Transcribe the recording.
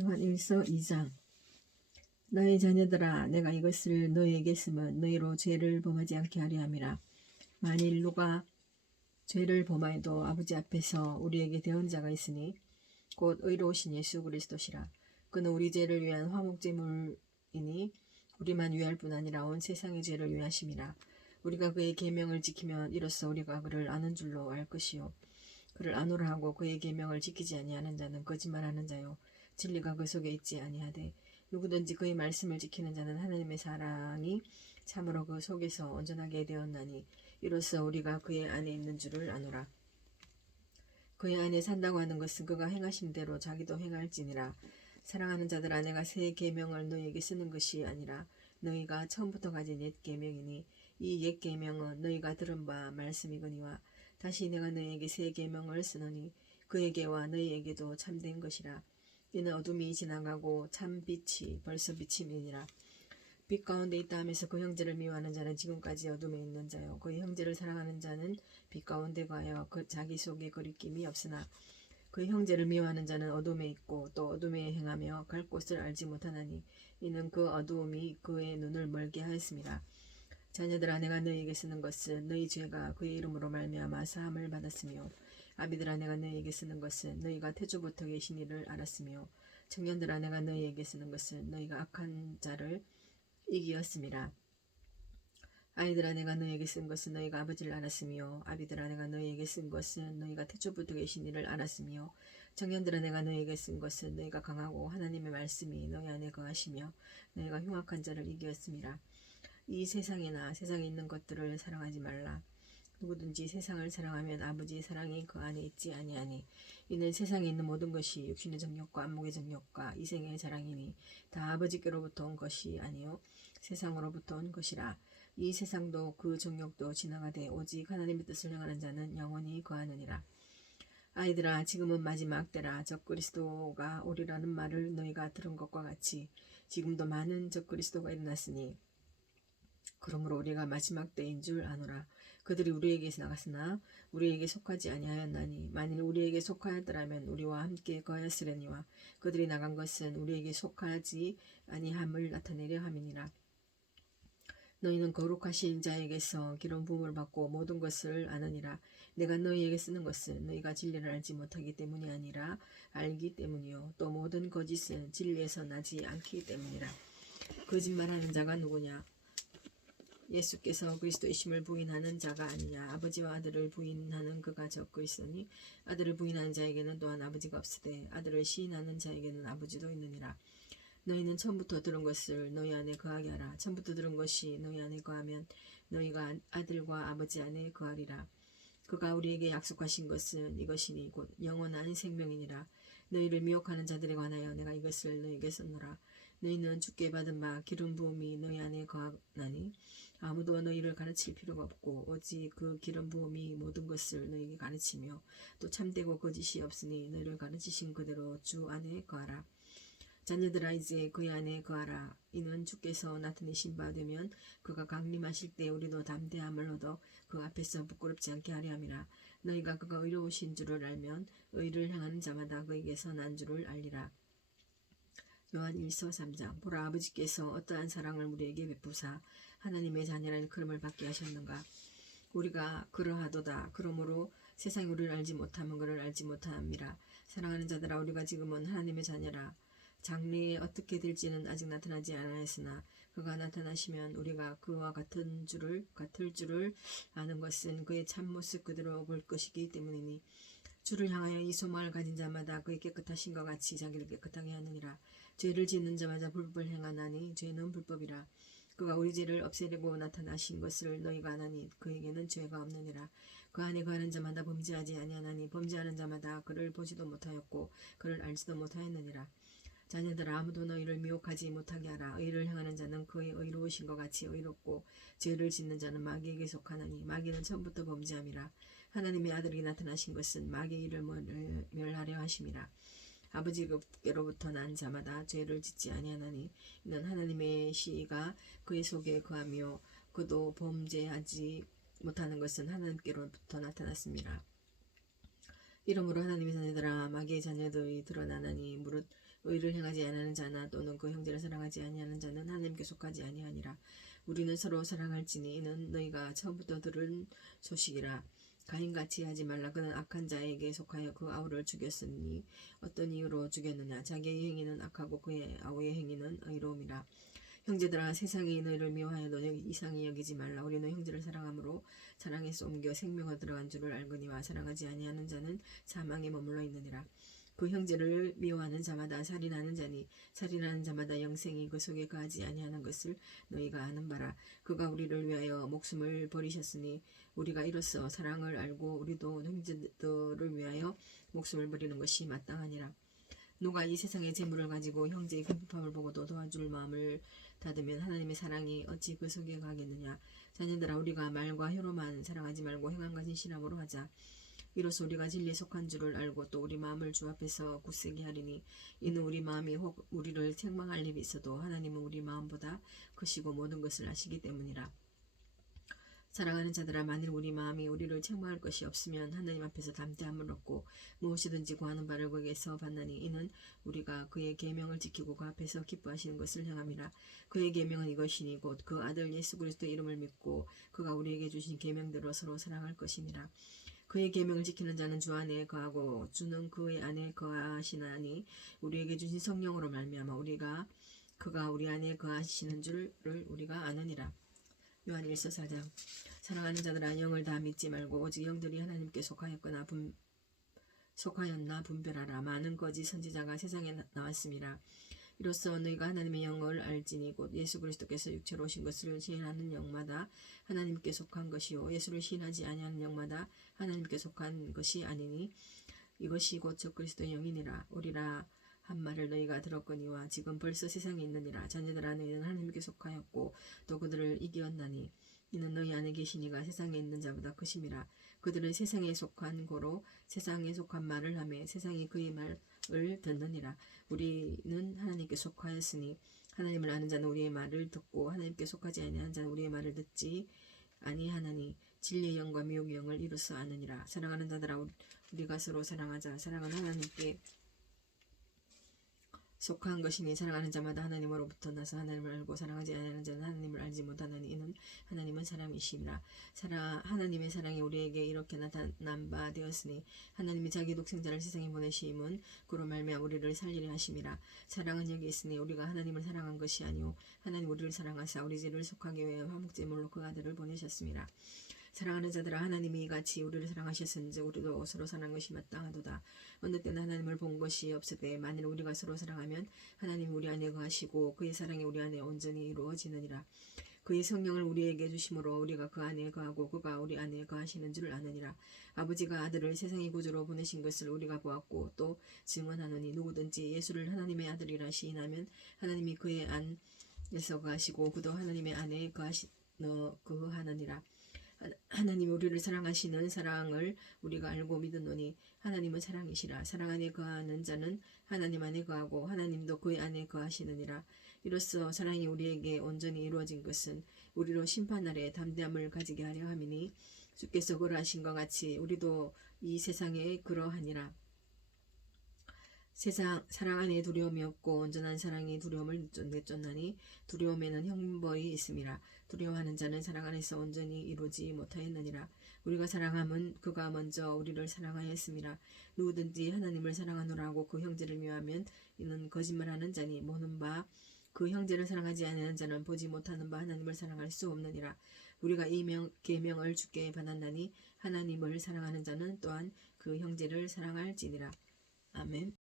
요한 1서 2장. 너희 자녀들아, 내가 이것을 너희에게 쓰면 너희로 죄를 범하지 않게 하려 함이라. 만일 누가 죄를 범하여도 아버지 앞에서 우리에게 대언 자가 있으니 곧 의로우신 예수 그리스도시라. 그는 우리 죄를 위한 화목제물이니 우리만 위할 뿐 아니라 온 세상의 죄를 위하심이라. 우리가 그의 계명을 지키면 이로써 우리가 그를 아는 줄로 알 것이요, 그를 아노라 하고 그의 계명을 지키지 아니하는 자는 거짓말하는 자요, 진리가 그 속에 있지 아니하되 누구든지 그의 말씀을 지키는 자는 하나님의 사랑이 참으로 그 속에서 온전하게 되었나니 이로써 우리가 그의 안에 있는 줄을 아노라. 그의 안에 산다고 하는 것은 그가 행하신 대로 자기도 행할지니라. 사랑하는 자들아, 내가 새 계명을 너희에게 쓰는 것이 아니라 너희가 처음부터 가진 옛 계명이니 이 옛 계명은 너희가 들은 바 말씀이거니와 다시 내가 너희에게 새 계명을 쓰노니 그에게와 너희에게도 참된 것이라. 이는 어둠이 지나가고 참 빛이 벌써 비침이니라. 빛 가운데 있다 하면서 그 형제를 미워하는 자는 지금까지 어둠에 있는 자요, 그 형제를 사랑하는 자는 빛 가운데 가여 그 자기 속에 거리낌이 없으나 그 형제를 미워하는 자는 어둠에 있고 또 어둠에 행하며 갈 곳을 알지 못하나니 이는 그 어두움이 그의 눈을 멀게 하였습니다. 자녀들아, 내가 너희에게 쓰는 것은 너희 죄가 그의 이름으로 말미암아 사함을 받았으며, 아비들아, 내가 너희에게 쓰는 것은 너희가 태초부터 계신 이를 알았으며, 청년들아, 내가 너희에게 쓰는 것은 너희가 악한 자를 이기었음이라. 아이들아, 내가 너희에게 쓴 것은 너희가 아버지를 알았으며, 아비들아, 내가 너희에게 쓴 것은 너희가 태초부터 계신 이를 알았으며, 청년들아, 내가 너희에게 쓴 것은 너희가 강하고 하나님의 말씀이 너희 안에 거하시며 너희가 흉악한 자를 이기었음이라. 이 세상이나 세상에 있는 것들을 사랑하지 말라. 누구든지 세상을 사랑하면 아버지의 사랑이 그 안에 있지 아니하니, 이는 세상에 있는 모든 것이 육신의 정욕과 안목의 정욕과 이생의 자랑이니 다 아버지께로부터 온 것이 아니요 세상으로부터 온 것이라. 이 세상도 그 정욕도 지나가되 오직 하나님의 뜻을 행하는 자는 영원히 거하느니라. 아이들아, 지금은 마지막 때라. 적그리스도가 오리라는 말을 너희가 들은 것과 같이 지금도 많은 적그리스도가 일어났으니 그러므로 우리가 마지막 때인 줄 아노라. 그들이 우리에게서 나갔으나 우리에게 속하지 아니하였나니 만일 우리에게 속하였더라면 우리와 함께 거하였으려니와 그들이 나간 것은 우리에게 속하지 아니함을 나타내려 함이니라. 너희는 거룩하신 자에게서 기름 부음을 받고 모든 것을 아느니라. 내가 너희에게 쓰는 것은 너희가 진리를 알지 못하기 때문이 아니라 알기 때문이요, 또 모든 거짓은 진리에서 나지 않기 때문이라. 거짓말하는 자가 누구냐? 예수께서 그리스도이심을 부인하는 자가 아니냐. 아버지와 아들을 부인하는 그가 적그리스도니 아들을 부인하는 자에게는 또한 아버지가 없으되 아들을 시인하는 자에게는 아버지도 있느니라. 너희는 처음부터 들은 것을 너희 안에 거하게 하라. 처음부터 들은 것이 너희 안에 거하면 너희가 아들과 아버지 안에 거하리라. 그가 우리에게 약속하신 것은 이것이니 곧 영원한 생명이니라. 너희를 미혹하는 자들에 관하여 내가 이것을 너희에게 썼노라. 너희는 주께 받은 바 기름 부음이 너희 안에 거하나니 아무도 너희를 가르칠 필요가 없고 오직 그 기름 부음이 모든 것을 너희에게 가르치며 또 참되고 거짓이 없으니 너희를 가르치신 그대로 주 안에 거하라. 자녀들아, 이제 그의 안에 거하라. 이는 주께서 나타내신 바 되면 그가 강림하실 때 우리도 담대함을 얻어 그 앞에서 부끄럽지 않게 하려 함이라. 너희가 그가 의로우신 줄을 알면 의를 행하는 자마다 그에게서 난 줄을 알리라. 요한 1서 3장. 보라, 아버지께서 어떠한 사랑을 우리에게 베푸사 하나님의 자녀라는 그름을 받게 하셨는가. 우리가 그러하도다. 그러므로 세상이 우리를 알지 못하면 그를 알지 못함이라. 사랑하는 자들아, 우리가 지금은 하나님의 자녀라. 장래에 어떻게 될지는 아직 나타나지 않았으나 그가 나타나시면 우리가 그와 같을 줄을 아는 것은 그의 참모습 그대로 볼 것이기 때문이니, 주를 향하여 이 소망을 가진 자마다 그의 깨끗하신 것 같이 자기를 깨끗하게 하느니라. 죄를 짓는 자마다 불법을 행하나니 죄는 불법이라. 그가 우리 죄를 없애려고 나타나신 것을 너희가 아나니 그에게는 죄가 없느니라. 그 안에 거하는 자마다 범죄하지 아니하나니 범죄하는 자마다 그를 보지도 못하였고 그를 알지도 못하였느니라. 자녀들아, 아무도 너희를 미혹하지 못하게 하라. 의를 행하는 자는 그의 의로우신 것 같이 의롭고 죄를 짓는 자는 마귀에게 속하나니 마귀는 처음부터 범죄함이라. 하나님의 아들이 나타나신 것은 마귀의 일을 멸하려 하심이라. 아버지께로부터 난 자마다 죄를 짓지 아니하나니 이는 하나님의 시가 그의 속에 거하며 그도 범죄하지 못하는 것은 하나님께로부터 나타났습니다. 이러므로 하나님의 자녀들아, 마귀의 자녀들이 드러나나니 무릇 의를 행하지 아니하는 자나 또는 그 형제를 사랑하지 아니하는 자는 하나님께 속하지 아니하니라. 우리는 서로 사랑할지니 이는 너희가 처음부터 들은 소식이라. 가인같이 하지 말라. 그는 악한 자에게 속하여 그 아우를 죽였으니 어떤 이유로 죽였느냐. 자기의 행위는 악하고 그의 아우의 행위는 의로움이라. 형제들아, 세상이 너희를 미워하여 너희 이상히 여기지 말라. 우리는 형제를 사랑함으로 사랑에서 옮겨 생명을 들어간 줄을 알거니와 사랑하지 아니하는 자는 사망에 머물러 있느니라. 그 형제를 미워하는 자마다 살인하는 자니 살인하는 자마다 영생이 그 속에 거하지 아니하는 것을 너희가 아는 바라. 그가 우리를 위하여 목숨을 버리셨으니 우리가 이로써 사랑을 알고 우리도 형제들을 위하여 목숨을 버리는 것이 마땅하니라. 누가 이 세상의 재물을 가지고 형제의 궁핍함을 보고도 도와줄 마음을 닫으면 하나님의 사랑이 어찌 그 속에 가겠느냐. 자녀들아, 우리가 말과 혀로만 사랑하지 말고 행함과 진실함으로 하자. 이로써 우리가 진리에 속한 줄을 알고 또 우리 마음을 주 앞에서 굳세게 하리니 이는 우리 마음이 혹 우리를 책망할 일이 있어도 하나님은 우리 마음보다 크시고 모든 것을 아시기 때문이라. 사랑하는 자들아, 만일 우리 마음이 우리를 책망할 것이 없으면 하나님 앞에서 담대함을 얻고 무엇이든지 구하는 바를 그에게서 받나니 이는 우리가 그의 계명을 지키고 그 앞에서 기뻐하시는 것을 행함이라. 그의 계명은 이것이니 곧 그 아들 예수 그리스도의 이름을 믿고 그가 우리에게 주신 계명대로 서로 사랑할 것이니라. 그의 계명을 지키는 자는 주 안에 거하고 주는 그의 안에 거하시나니 우리에게 주신 성령으로 말미암아 그가 우리 안에 거하시는 줄을 우리가 아느니라. 요한 1서 4장. 사랑하는 자들아, 영을 다 믿지 말고 오직 영들이 하나님께 속하였나 분별하라. 많은 거짓 선지자가 세상에 나왔음이라. 이로써 너희가 하나님의 영을 알지니 곧 예수 그리스도께서 육체로 오신 것을 시인하는 영마다 하나님께 속한 것이요 예수를 시인하지 아니하는 영마다 하나님께 속한 것이 아니니 이것이 곧 적그리스도의 영이니라. 오리라 한 말을 너희가 들었거니와 지금 벌써 세상에 있느니라. 자녀들아, 너희는 하나님께 속하였고 또 그들을 이기었나니 이는 너희 안에 계시니가 세상에 있는 자보다 크심이라. 그들은 세상에 속한 고로 세상에 속한 말을 하며 세상이 그의 말을 듣느니라. 우리는 하나님께 속하였으니 하나님을 아는 자는 우리의 말을 듣고 하나님께 속하지 아니하는 자는 우리의 말을 듣지 아니하나니 진리의 영과 미혹의 영을 이루어 아느니라. 사랑하는 자들아, 우리가 서로 사랑하자. 사랑은 하나님께 속한 것이니 사랑하는 자마다 하나님으로부터 나서 하나님을 알고 사랑하지 아니하는 자는 하나님을 알지 못하나니 이는 하나님은 사랑이심이라. 하나님의 사랑이 우리에게 이렇게 나타난 바 되었으니 하나님이 자기 독생자를 세상에 보내심은 그로 말미암아 우리를 살리려 하심이라. 사랑은 여기 있으니 우리가 하나님을 사랑한 것이 아니오 하나님 우리를 사랑하사 우리 죄를 속하기 위해 화목제물로 그 아들을 보내셨습니다. 사랑하는 자들아, 하나님이 이같이 우리를 사랑하셨은즉 우리도 서로 사랑한 것이 마땅하도다. 어느 때는 하나님을 본 것이 없으되 만일 우리가 서로 사랑하면 하나님이 우리 안에 거하시고 그의 사랑이 우리 안에 온전히 이루어지느니라. 그의 성령을 우리에게 주심으로 우리가 그 안에 거하고 그가 우리 안에 거하시는 줄을 아느니라. 아버지가 아들을 세상의 구주로 보내신 것을 우리가 보았고 또 증언하노니 누구든지 예수를 하나님의 아들이라 시인하면 하나님이 그의 안에서 거하시고 그도 하나님의 안에 거하느니라. 하나님이 우리를 사랑하시는 사랑을 우리가 알고 믿었노니 하나님은 사랑이시라. 사랑 안에 거하는 자는 하나님 안에 거하고 하나님도 그의 안에 거하시느니라. 이로써 사랑이 우리에게 온전히 이루어진 것은 우리로 심판날에 담대함을 가지게 하려 함이니 주께서 그러하신 것 같이 우리도 이 세상에 그러하니라. 사랑 안에 두려움이 없고 온전한 사랑이 두려움을 내쫓나니 두려움에는 형벌이 있음이라. 두려워하는 자는 사랑 안에서 온전히 이루지 못하였느니라. 우리가 사랑함은 그가 먼저 우리를 사랑하였음이라. 누구든지 하나님을 사랑하노라 하고 그 형제를 미워하면 이는 거짓말하는 자니 모는 바 그 형제를 사랑하지 않는 자는 보지 못하는 바 하나님을 사랑할 수 없느니라. 우리가 이 계명을 주께 받았나니 하나님을 사랑하는 자는 또한 그 형제를 사랑할지니라. 아멘.